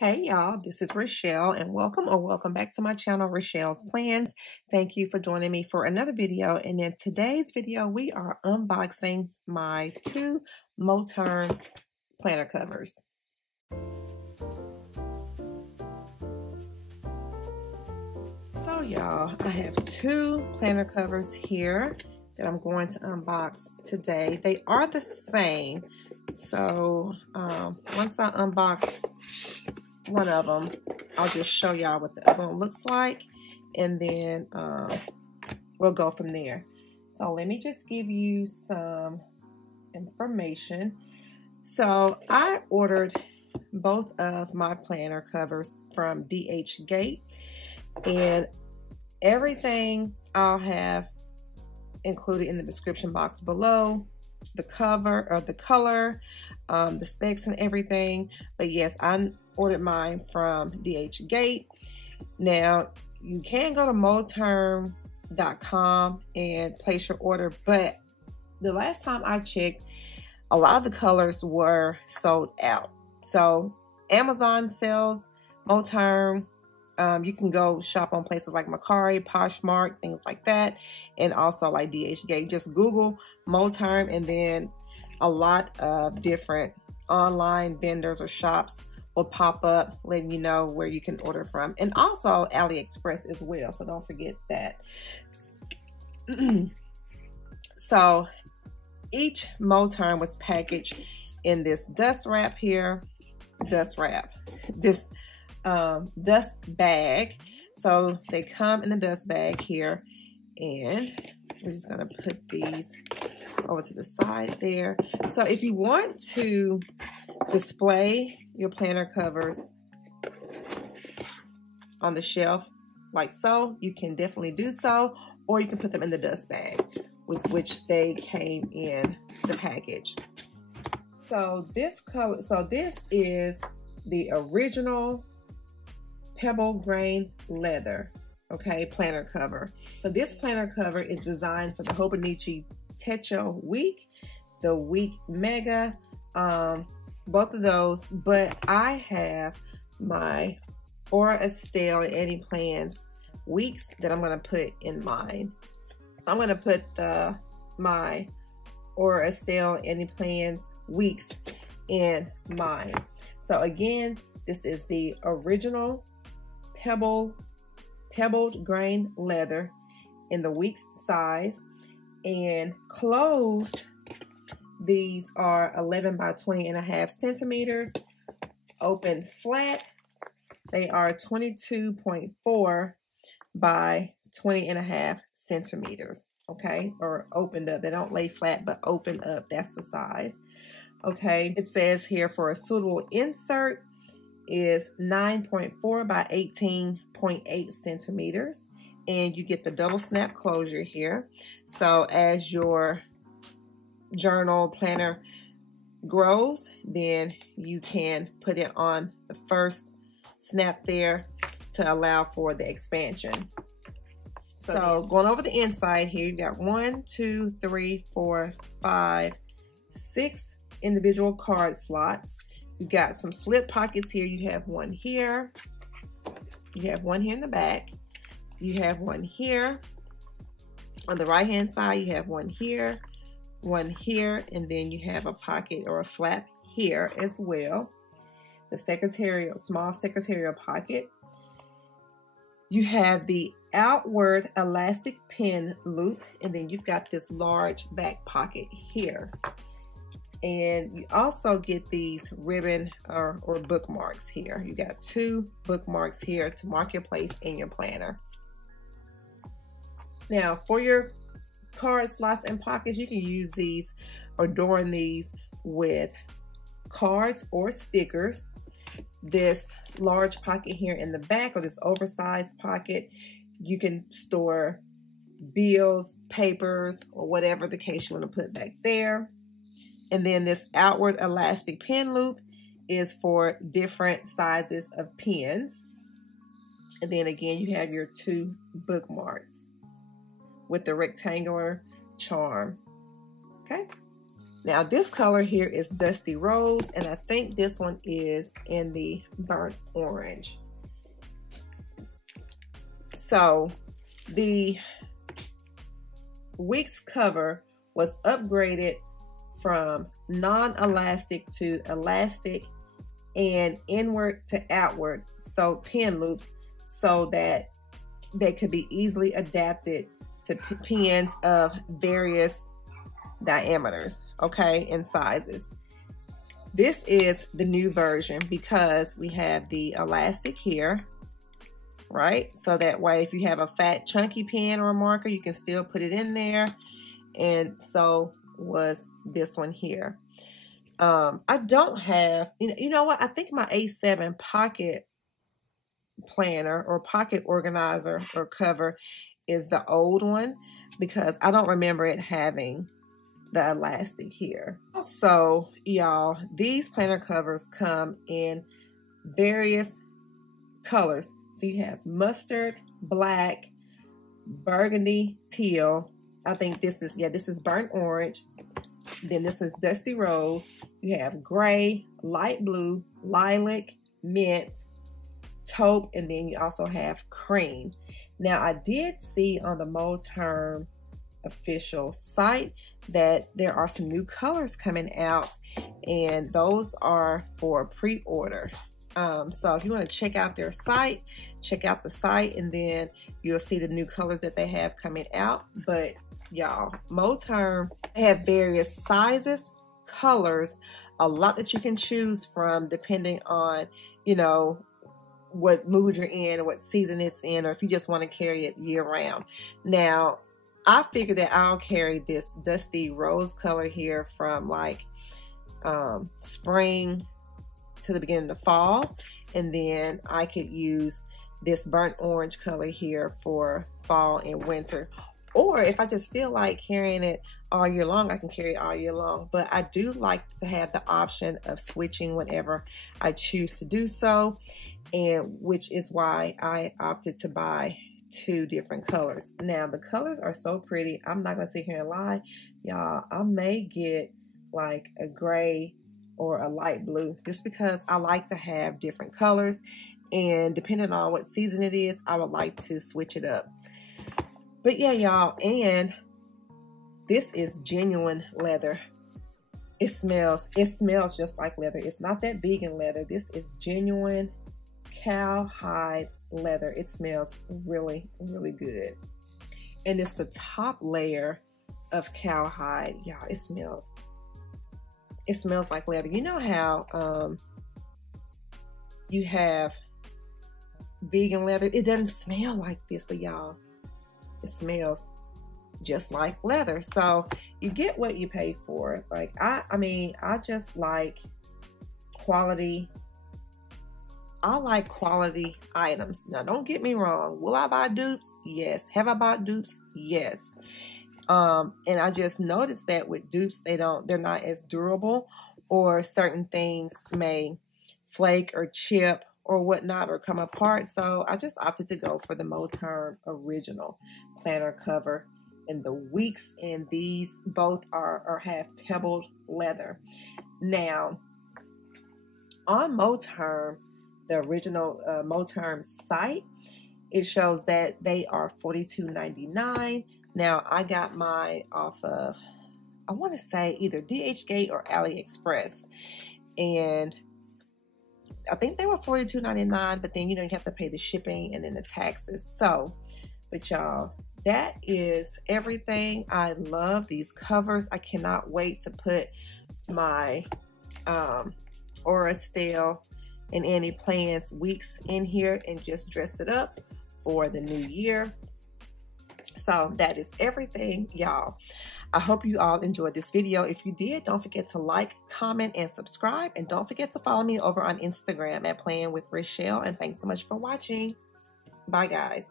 Hey y'all, this is Rachelle and welcome back to my channel, Rachelle's Plans. Thank you for joining me for another video. And in today's video, we are unboxing my two Moterm planner covers. So y'all, I have two planner covers here that I'm going to unbox today. They are the same. So once I unbox one of them, I'll just show y'all what the other one looks like, and then we'll go from there. So let me just give you some information. So I ordered both of my planner covers from DH Gate, and everything I'll have included in the description box below. The cover or the color, the specs and everything. But yes, I ordered mine from DH Gate. Now you can go to Moterm.com and place your order, but the last time I checked, a lot of the colors were sold out. So Amazon sells Moterm. You can go shop on places like Mercari, Poshmark, things like that, and also like DH Gate. Just Google Moterm, and then a lot of different online vendors or shops will pop up letting you know where you can order from, and also AliExpress as well, so don't forget that. So each Moterm was packaged in this dust wrap, this dust bag. So they come in the dust bag here, and we're just gonna put these over to the side there. So if you want to display your planner covers on the shelf like so, you can definitely do so, or you can put them in the dust bag, which they came in the package. So this is the original pebble grain leather, okay, planner cover. So this planner cover is designed for the Hobonichi Techo Week, the Week Mega, both of those, but I have my Aura Estelle and Eddie Plans weeks that I'm going to put in mine. So I'm going to put my Aura Estelle and Eddie Plans weeks in mine. So again, this is the original pebbled grain leather in the weeks size, and closed, these are 11 by 20.5 centimeters. Open flat, they are 22.4 by 20.5 centimeters. Okay, or opened up. They don't lay flat, but open up. That's the size. Okay, it says here for a suitable insert is 9.4 by 18.8 centimeters, and you get the double snap closure here. So as your journal planner grows, then you can put it on the first snap there to allow for the expansion. So going over the inside here, you've got 1, 2, 3, 4, 5, 6 individual card slots. You got some slip pockets here. You have one here. You have one here in the back. You have one here. On the right hand side, you have one here, and then you have a pocket or a flap here as well. The small secretarial pocket. You have the outward elastic pen loop, and then you've got this large back pocket here. And you also get these ribbon or bookmarks here. You got 2 bookmarks here to mark your place in your planner. Now for your card slots and pockets, you can use these or adorn these with cards or stickers. This large pocket here in the back, or this oversized pocket, you can store bills, papers, or whatever the case you want to put back there. And then this outward elastic pen loop is for different sizes of pens. And then again, you have your 2 bookmarks with the rectangular charm. Okay. Now this color here is Dusty Rose, and I think this one is in the burnt orange. So the Weeks cover was upgraded from non-elastic to elastic and inward to outward, so pen loops, so that they could be easily adapted to pens of various diameters, okay, and sizes. This is the new version because we have the elastic here, right? So that way if you have a fat chunky pen or a marker, you can still put it in there. And so was this one here. I don't have, you know what, I think my A7 pocket planner or pocket organizer or cover is the old one, because I don't remember it having the elastic here. So y'all, these planner covers come in various colors. So you have mustard, black, burgundy, teal. I think this is, yeah, this is burnt orange. Then this is Dusty Rose. You have gray, light blue, lilac, mint, taupe, and then you also have cream. Now I did see on the Moterm official site that there are some new colors coming out, and those are for pre-order. So if you want to check out their site, check out the site, and then you'll see the new colors that they have coming out. But y'all, Moterm have various sizes, colors, a lot that you can choose from depending on, you know, what mood you're in or what season it's in, or if you just want to carry it year round. Now, I figured that I'll carry this Dusty Rose color here from like spring to the beginning of fall, and then I could use this burnt orange color here for fall and winter. Or if I just feel like carrying it all year long, I can carry it all year long. But I do like to have the option of switching whenever I choose to do so, and which is why I opted to buy 2 different colors. Now the colors are so pretty. I'm not gonna sit here and lie, y'all. I may get like a gray or a light blue, just because I like to have different colors, and depending on what season it is, I would like to switch it up. But yeah, y'all, and this is genuine leather. It smells just like leather. It's not that vegan leather. This is genuine cowhide leather. It smells really, really good. And it's the top layer of cowhide. Y'all, it smells like leather. You know how you have vegan leather? It doesn't smell like this, but y'all, it smells just like leather. So you get what you pay for. Like I mean, I just like quality. I like quality items. Now don't get me wrong. Will I buy dupes? Yes. Have I bought dupes? Yes. And I just noticed that with dupes, they're not as durable, or certain things may flake or chip or whatnot, or come apart. So I just opted to go for the Moterm original planner cover. And the Weeks and these both have pebbled leather. Now on Moterm, the original Moterm site, it shows that they are $42.99. Now I got mine off of, I want to say either DHgate or AliExpress, and I think they were $42.99, but then you have to pay the shipping and then the taxes. So, but y'all, that is everything. I love these covers. I cannot wait to put my Aura Stale and Annie Plans Weeks in here and just dress it up for the new year. So that is everything, y'all. I hope you all enjoyed this video. If you did, don't forget to like, comment, and subscribe. And don't forget to follow me over on Instagram at Playing with Rachelle. And thanks so much for watching. Bye, guys.